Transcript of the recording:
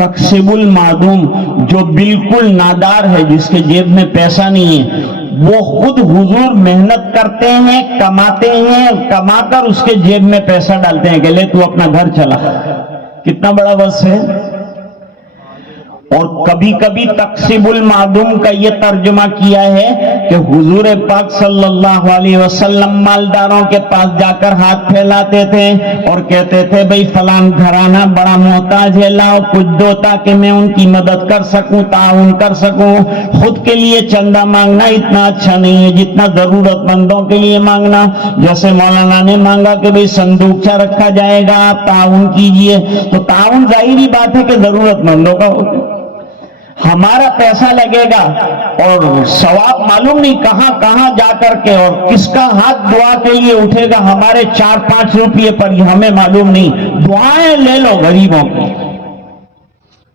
तकसीबुल मादूम, जो बिल्कुल नादार है, जिसके जेब में पैसा नहीं है, वो खुद हुजूर मेहनत करते हैं, कमाते हैं, कमाकर उसके जेब में पैसा डालते हैं कि ले तू अपना घर चला। कितना बड़ा वस है। और कभी कभी तकसीबुल मादूम का ये तर्जुमा किया है कि हुजूर पाक सल्लल्लाहु अलैहि वसल्लम मालदारों के पास जाकर हाथ फैलाते थे और कहते थे भाई फलान घराना बड़ा मोहताज है, लाओ कुछ दो ताकि मैं उनकी मदद कर सकूं, ताउन कर सकूं। खुद के लिए चंदा मांगना इतना अच्छा नहीं है जितना जरूरतमंदों के लिए मांगना। जैसे मौलाना ने मांगा कि भाई संदूकचा रखा जाएगा, आप ताउन कीजिए, तो ताउन जाहिर बात है कि जरूरतमंदों का होगा। हमारा पैसा लगेगा और सवाब मालूम नहीं कहां कहां जाकर के, और किसका हाथ दुआ के लिए उठेगा हमारे 4-5 रुपये पर, हमें मालूम नहीं। दुआएं ले लो गरीबों की।